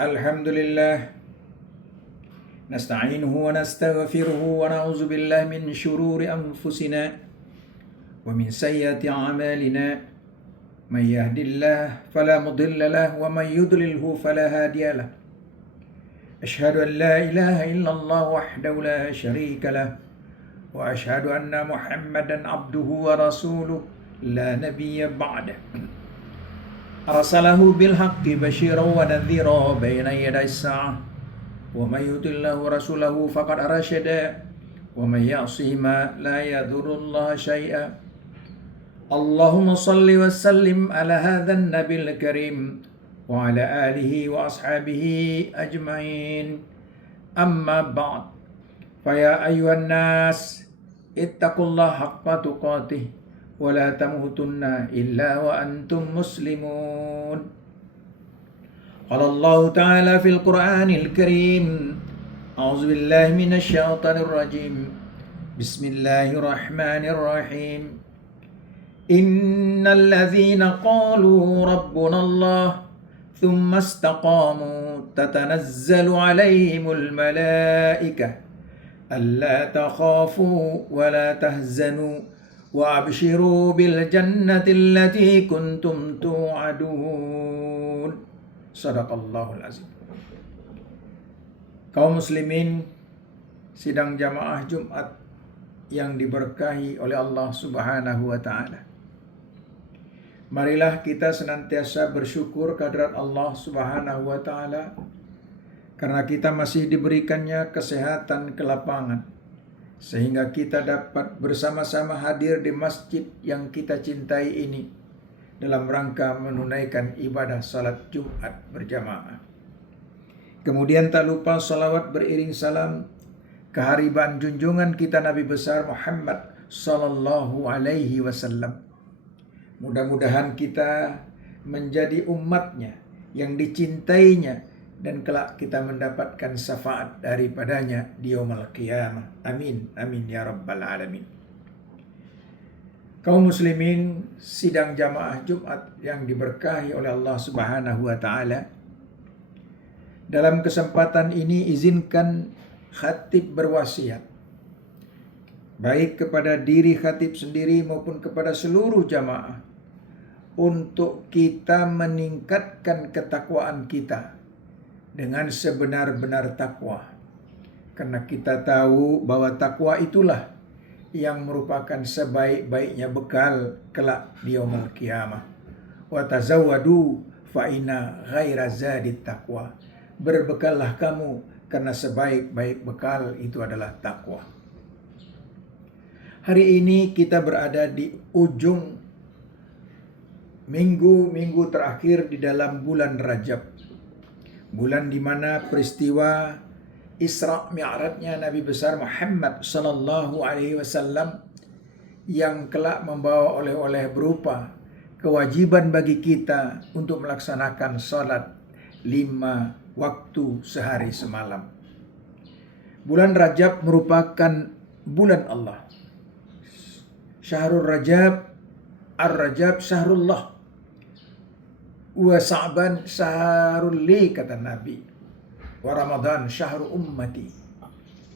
Alhamdulillah, nasta'inuhu wa nastaghfiruhu wa na'udzu billahi min syururi anfusina wa min sayyiati a'malina. May yahdihillahu fala mudilla lahu wa may yudlilhu fala hadiya lahu. Asyhadu an la ilaha illallah wahdahu la syarika lahu wa asyhadu anna Muhammadan abduhu wa rasuluh la nabiyya ba'dah. Arsalahu bil haqqi basyiran wa nadhira baina yaday as-sa'ah. Wa may yutillahu rasulahu faqad arsyada wa may ya'sihima la yadurrullaha syai'a. Allahumma salli wa sallim ala hadzal nabil karim wa ala alihi wa ashabihi ajma'in. Amma ba'd. Fa ya ayyuhan nas ittaqullaha haqqa tuqatih wa la tamutunna illa wa antum muslimun. Qala Allah Ta'ala fil Qur'anil Karim. A'udzu billahi minasy syaithanir rajim. Bismillahirrahmanirrahim. Innal ladzina qalu rabbuna Allah thumma istaqamu tatanazzalu 'alaihimul malaikah alla takhafu wa la tahzanu wa abshiru bil jannati allati kuntum tu'adun. Sadaqallahul azim. Kaum muslimin sidang jamaah Jumat yang diberkahi oleh Allah Subhanahu wa taala. Marilah kita senantiasa bersyukur kehadirat Allah Subhanahu wa taala karena kita masih diberikannya kesehatan kelapangan sehingga kita dapat bersama-sama hadir di masjid yang kita cintai ini dalam rangka menunaikan ibadah salat Jumat berjamaah. Kemudian tak lupa salawat beriring salam keharibaan junjungan kita Nabi besar Muhammad sallallahu alaihi wasallam. Mudah-mudahan kita menjadi umatnya yang dicintainya dan kelak kita mendapatkan syafaat daripadanya di yaumul qiyamah. Amin, amin ya rabbal alamin. Kaum muslimin sidang jamaah Jumat yang diberkahi oleh Allah Subhanahu wa taala. Dalam kesempatan ini izinkan khatib berwasiat baik kepada diri khatib sendiri maupun kepada seluruh jamaah untuk kita meningkatkan ketakwaan kita dengan sebenar-benar takwa. Karena kita tahu bahwa takwa itulah yang merupakan sebaik-baiknya bekal kelak di yaumul qiyamah. Wa tazawwadu fa inna ghaira zadit taqwa. Berbekallah kamu karena sebaik-baik bekal itu adalah takwa. Hari ini kita berada di ujung minggu terakhir di dalam bulan Rajab. Bulan di mana peristiwa Isra Mi'rajnya Nabi besar Muhammad sallallahu alaihi wasallam yang kelak membawa oleh-oleh berupa kewajiban bagi kita untuk melaksanakan salat 5 waktu sehari semalam. Bulan Rajab merupakan bulan Allah. Syahrul Rajab, Ar-Rajab syahrullah. Wa Sa'ban syahrul li, kata Nabi. Wa Ramadan syahru ummati.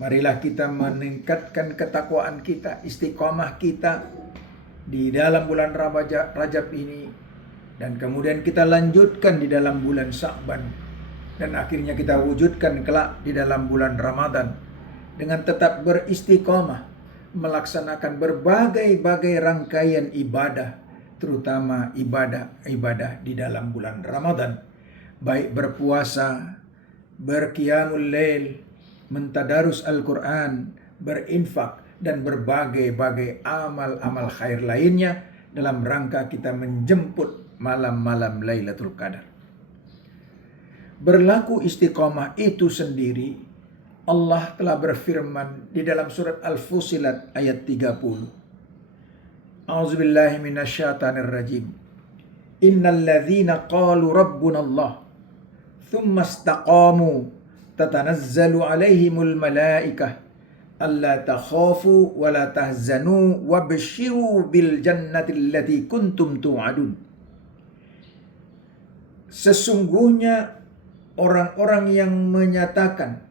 Marilah kita meningkatkan ketakwaan kita, istiqamah kita di dalam bulan Rajab ini. Dan kemudian kita lanjutkan di dalam bulan Sa'ban. Dan akhirnya kita wujudkan kelak di dalam bulan Ramadan. Dengan tetap beristiqamah melaksanakan berbagai rangkaian ibadah, terutama ibadah di dalam bulan Ramadan, baik berpuasa, berqiyamul lail, mentadarus Al-Quran, berinfak, dan berbagai amal-amal khair lainnya dalam rangka kita menjemput malam-malam Lailatul Qadar. Berlaku istiqamah itu sendiri, Allah telah berfirman di dalam surat Al-Fussilat ayat 30. A'udzubillahi minasyaitonir rajim. Innal ladzina qalu rabbuna Allah thumma istaqamu tatanazzalu 'alaihimul malaikah alla takhafu wa la tahzanu wabshiru bil jannati allati kuntum tu'adun. Sesungguhnya orang-orang yang menyatakan,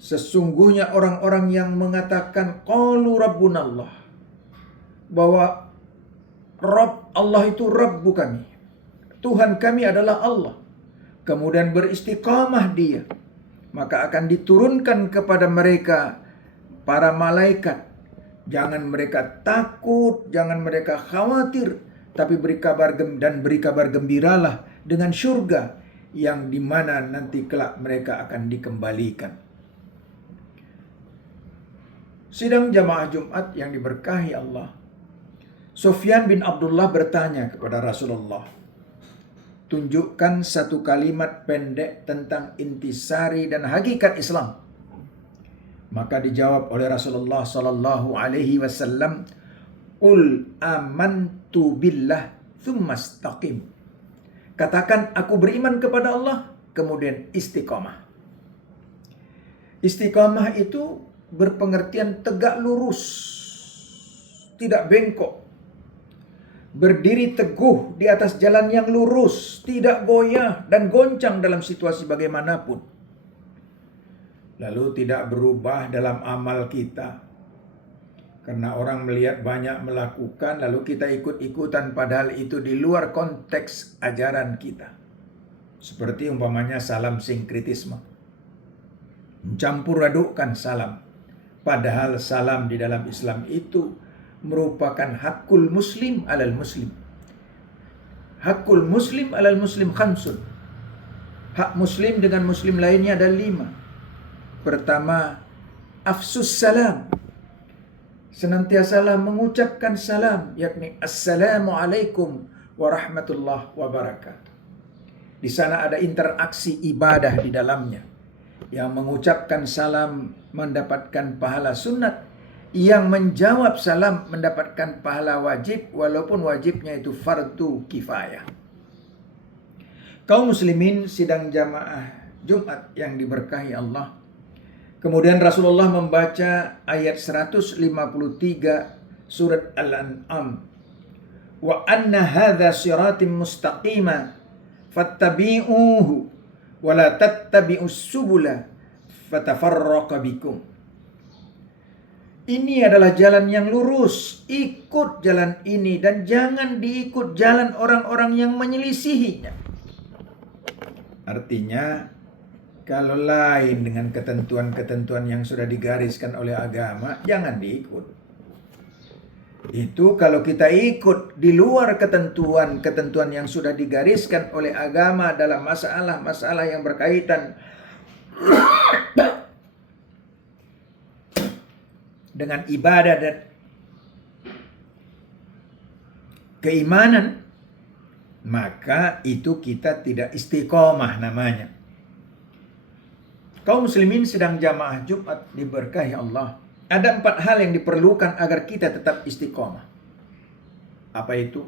sesungguhnya orang-orang yang mengatakan qalu rabbunallah, bahwa Rabb Allah itu Rabbu kami, Tuhan kami adalah Allah, kemudian beristiqamah dia, maka akan diturunkan kepada mereka para malaikat. Jangan mereka takut, jangan mereka khawatir, tapi beri kabar gembiralah dengan surga yang dimana nanti kelak mereka akan dikembalikan. Sidang jamaah Jumat yang diberkahi Allah, Sufyan bin Abdullah bertanya kepada Rasulullah, tunjukkan satu kalimat pendek tentang intisari dan hakikat Islam. Maka dijawab oleh Rasulullah sallallahu alaihi wasallam, "Qul amantu billah tsumma istaqim." Katakan aku beriman kepada Allah, kemudian istiqamah. Istiqamah itu berpengertian tegak lurus, tidak bengkok. Berdiri teguh di atas jalan yang lurus, tidak goyah dan goncang dalam situasi bagaimanapun. Lalu tidak berubah dalam amal kita. Karena orang melihat banyak melakukan, lalu kita ikut-ikutan padahal itu di luar konteks ajaran kita. Seperti umpamanya salam sinkritisme. Mencampur adukkan salam. Padahal salam di dalam Islam itu merupakan hakul muslim alal muslim. Hakul muslim alal muslim khamsun. Hak muslim dengan muslim lainnya ada 5. Pertama, afsus salam. Senantiasalah mengucapkan salam, yakni assalamualaikum warahmatullahi wabarakatuh. Di sana ada interaksi ibadah di dalamnya. Yang mengucapkan salam mendapatkan pahala sunat, yang menjawab salam mendapatkan pahala wajib, walaupun wajibnya itu fardu kifayah. Kaum muslimin sidang jamaah Jumat yang diberkahi Allah, kemudian Rasulullah membaca ayat 153 surat Al-An'am. Wa anna hadza siratim mustaqima fattabi'uhu wa la tattabi'us subula fatafarraqa bikum. Ini adalah jalan yang lurus, ikut jalan ini dan jangan diikut jalan orang-orang yang menyelisihinya. Artinya, kalau lain dengan ketentuan-ketentuan yang sudah digariskan oleh agama, jangan diikut. Itu kalau kita ikut di luar ketentuan-ketentuan yang sudah digariskan oleh agama dalam masalah-masalah yang berkaitan dengan ibadah dan keimanan, maka itu kita tidak istiqomah namanya. Kaum muslimin sedang jamaah Jumat diberkahi Allah. Ada 4 hal yang diperlukan agar kita tetap istiqomah. Apa itu?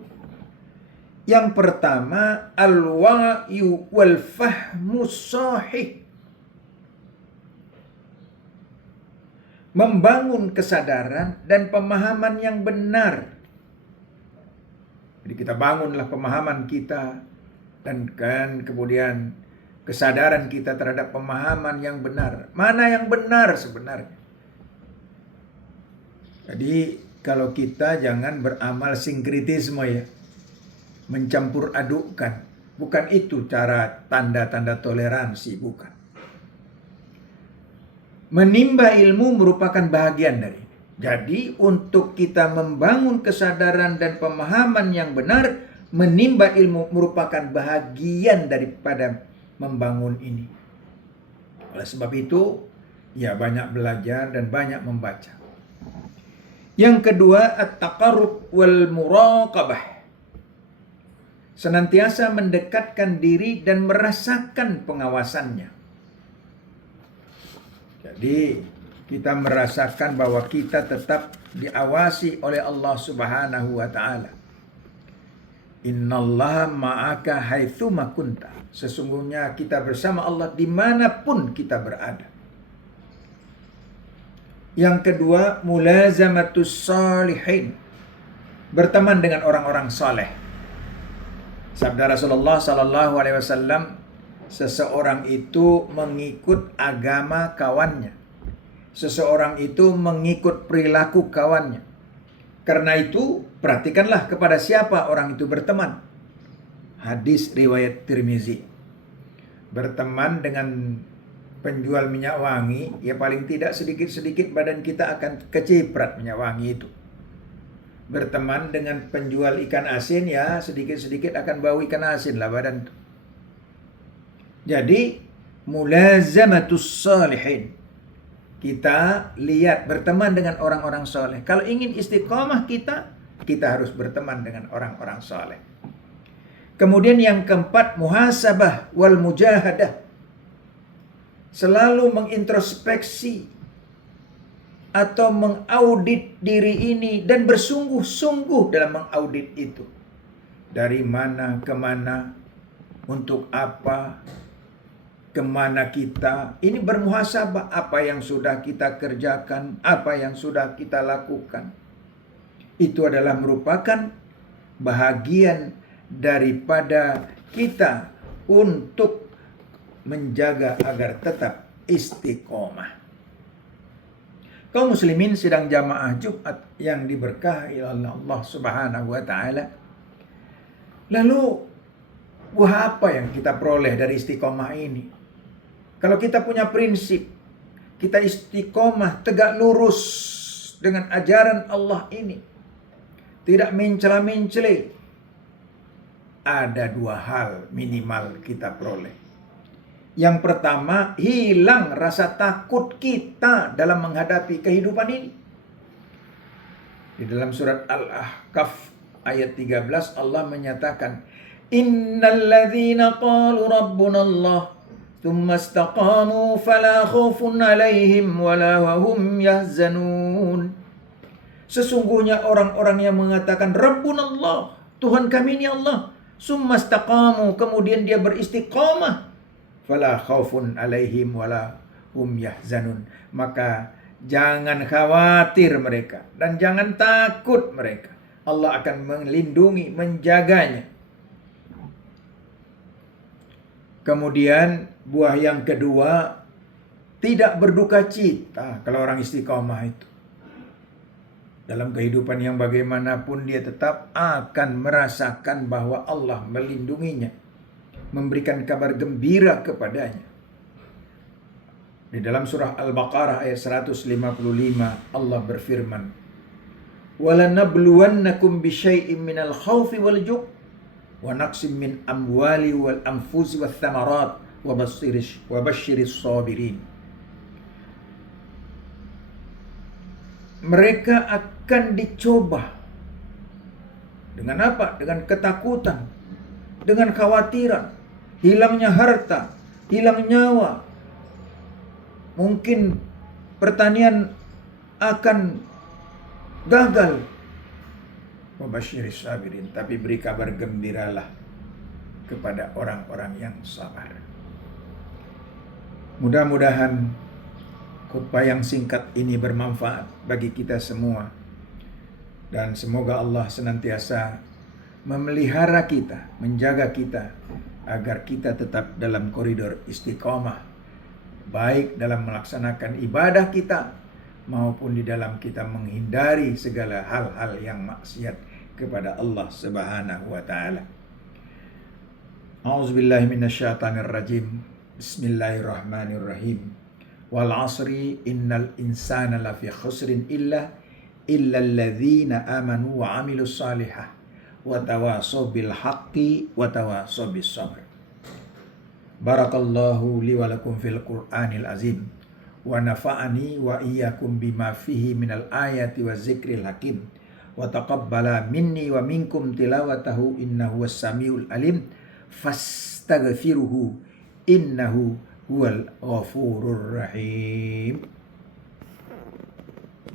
Yang pertama, al-wa'yu wal fahmu sahih. Membangun kesadaran dan pemahaman yang benar. Jadi kita bangunlah pemahaman kita dan kemudian kesadaran kita terhadap pemahaman yang benar. Mana yang benar sebenarnya? Jadi kalau kita jangan beramal sinkritisme ya. Mencampur adukkan. Bukan itu cara tanda-tanda toleransi, bukan. Menimba ilmu merupakan bahagian dari. Jadi untuk kita membangun kesadaran dan pemahaman yang benar, menimba ilmu merupakan bahagian daripada membangun ini. Oleh sebab itu, ya banyak belajar dan banyak membaca. Yang kedua, at-taqarrub wal muraqabah. Senantiasa mendekatkan diri dan merasakan pengawasannya. Jadi, kita merasakan bahwa kita tetap diawasi oleh Allah Subhanahu wa taala. Innallaha ma'aka haitsuma kunta. Sesungguhnya kita bersama Allah dimanapun kita berada. Yang kedua, mulazamatus salihin. Berteman dengan orang-orang saleh. Sabda Rasulullah sallallahu alaihi wasallam, Seseorang itu mengikut agama kawannya. Seseorang itu mengikut perilaku kawannya. Karena itu, perhatikanlah kepada siapa orang itu berteman. Hadis riwayat Tirmizi. Berteman dengan penjual minyak wangi, ya paling tidak sedikit-sedikit badan kita akan keciprat minyak wangi itu. Berteman dengan penjual ikan asin, ya sedikit-sedikit akan bau ikan asin lah badan. Jadi, mulazamatus salihin. Kita lihat berteman dengan orang-orang soleh. Kalau ingin istiqomah kita harus berteman dengan orang-orang soleh. Kemudian yang keempat, muhasabah wal mujahadah. Selalu mengintrospeksi atau mengaudit diri ini dan bersungguh-sungguh dalam mengaudit itu. Dari mana ke mana, untuk apa, kemana kita. Ini bermuhasabah, apa yang sudah kita kerjakan, apa yang sudah kita lakukan. Itu adalah merupakan bahagian daripada kita untuk menjaga agar tetap istiqomah. Kaum muslimin sidang jamaah Jumat yang diberkahi oleh Allah Subhanahu wa taala. Lalu buah apa yang kita peroleh dari istiqomah ini? Kalau kita punya prinsip, kita istiqomah tegak lurus dengan ajaran Allah ini, tidak mencela-mencela, ada dua hal minimal kita peroleh. Yang pertama, hilang rasa takut kita dalam menghadapi kehidupan ini. Di dalam surat Al-Ahqaf ayat 13 Allah menyatakan, Innal ladzina qalu rabbuna Allah thumma istaqamu fala khaufun alaihim wala hum yahzanun. Sesungguhnya orang-orang yang mengatakan Rabbuna Allah, Tuhan kami ini Allah, summa istaqamu, kemudian dia beristiqamah, fala khaufun alaihim wala hum yahzanun, maka jangan khawatir mereka dan jangan takut mereka. Allah akan melindungi, menjaganya. Kemudian buah yang kedua, tidak berduka cita kalau orang istiqomah itu. Dalam kehidupan yang bagaimanapun dia tetap akan merasakan bahwa Allah melindunginya, memberikan kabar gembira kepadanya. Di dalam surah Al-Baqarah ayat 155 Allah berfirman, وَلَنَبْلُوَنَّكُمْ بِشَيْءٍ مِّنَ الْخَوْفِ وَالْجُوعِ وَنَقْصٍ مِّنْ أَمْوَالِ وَالْأَنْفُسِ وَالثَّمَرَاتِ وَبَشِّرِ الصَّابِرِينَ. Mereka akan dicoba. Dengan apa? Dengan ketakutan, dengan khawatiran, hilangnya harta, hilang nyawa. Mungkin pertanian akan gagal. Wabasyiris sabirin, tapi beri kabar gembiralah kepada orang-orang yang sabar. Mudah-mudahan khutbah yang singkat ini bermanfaat bagi kita semua. Dan semoga Allah senantiasa memelihara kita, menjaga kita, agar kita tetap dalam koridor istiqomah, baik dalam melaksanakan ibadah kita, maupun di dalam kita menghindari segala hal-hal yang maksiat kepada Allah Subhanahu wa taala. A'udzubillahi minasyaitonir rajim. Bismillahirrahmanirrahim. Wal 'asri innal insana lafi khusrin illa alladzina amanu wa 'amilus shalihat wa tawasaw bil haqqi wa tawasaw bis sabr. Barakallahu li wa lakum fil Qur'anil azim. Wa nafa'ani wa iyyakum bima fihi minal ayati wa zikril hakim wa taqabbala minni wa minkum tilawatahu innahu was-samiul alim fastaghfiruhu innahu huwal ghafurur rahim.